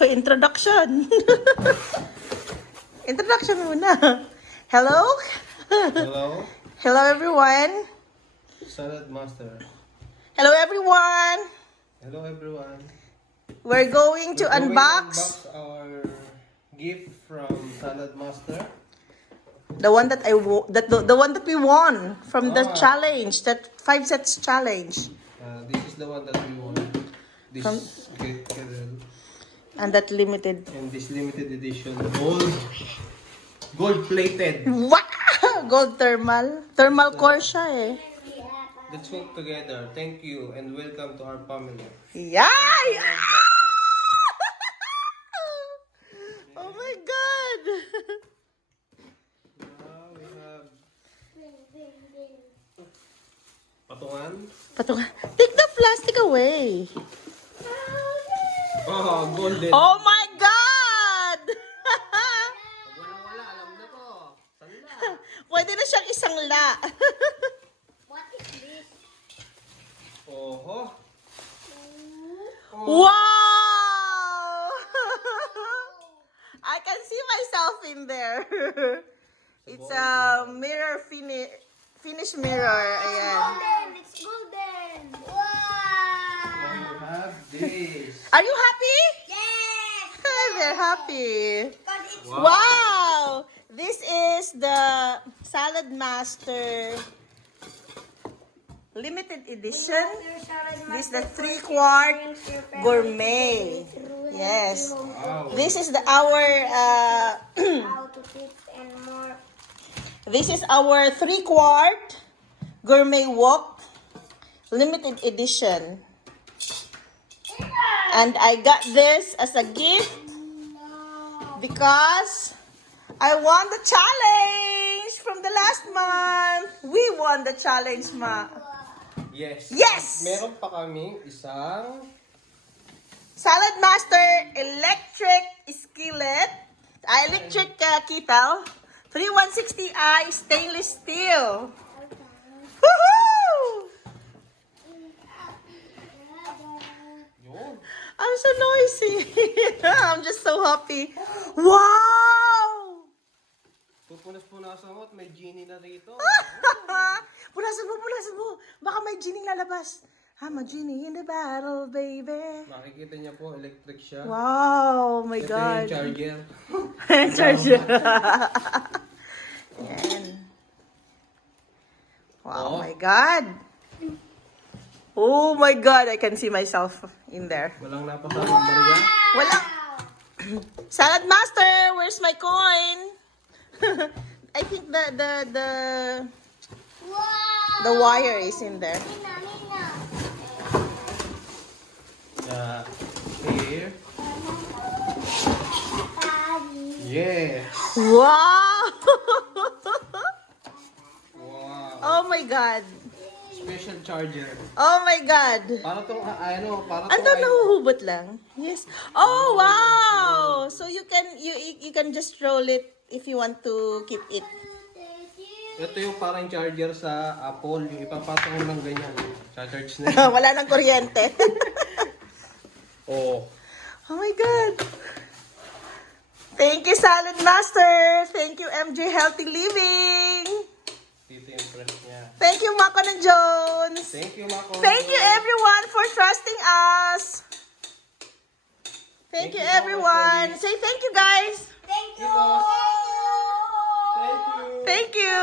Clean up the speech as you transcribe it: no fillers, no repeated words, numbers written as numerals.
Introduction. Introduction muna. Hello? Hello, Hello everyone. Saladmaster. Hello everyone. Hello everyone. We're going to We're going unbox our gift from Saladmaster. the one that the one that we won from the Ah. challenge, that 5 sets challenge. This is the one that we want. This From- great kettle And that limited. and this limited edition gold plated. Wow! Gold thermal. Thermal core siya eh. Let's work together. Thank you and welcome to our family. Yay! Oh my God! Now we have patungan. Patungan. Take the plastic away. Oh, golden. Oh my God! Pag walang-wala, alam na to. Sanda. Pwede na siyang isang la. What is this? Oho. Wow! I can see myself in there. It's a mirror finish mirror. Ayan. Golden! It's golden! Wow! You have this. Are you happy? Yes! They're happy. Because it's Wow! This is the Saladmaster limited edition. This is the 3-quart gourmet. Yes. Wow. This is our how to fix and more. this is our 3-quart gourmet wok limited edition. And I got this as a gift because I won the challenge from the last month. We won the challenge, Ma. Yes. Yes! Meron pa kaming isang Saladmaster electric skillet, electric kettle, 3160i stainless steel. Woohoo! yun. I'm so noisy. I'm just so happy. Wow! Pupunas-punasan mo at may genie na rito. Punasan mo. Baka may genie lalabas. I'm a genie in the battle, baby. Makikita niya po, electric siya. Wow, my Ito God. yung charger. Charger. Yan. Wow, Oh. my God. Oh my God, I can see myself in there. Walang napasaling barya. Wala. Saladmaster, where's my coin? I think Wow! the wire is in there. Here. Yes. Wow! Wow. Oh my God. Special charger. Oh my God. Para tong para Ano, nahuhubot lang? Yes. Oh, wow! So you can just roll it if you want to keep it. Ito yung parang charger sa Apple. Yung ipapasok mo ng ganyan. Cha-charge na yun. Wala nang kuryente. Oh. Oh my God. Thank you, Saladmaster. Thank you, MJ Healthy Living. Dito yung press niya. Thank you, Mako and Jones. Thank you, Mako. Thank you, everyone, for trusting us. Thank you, Thank you so much, everyone. ladies. Say thank you, guys. Thank you! Thank you. Thank you.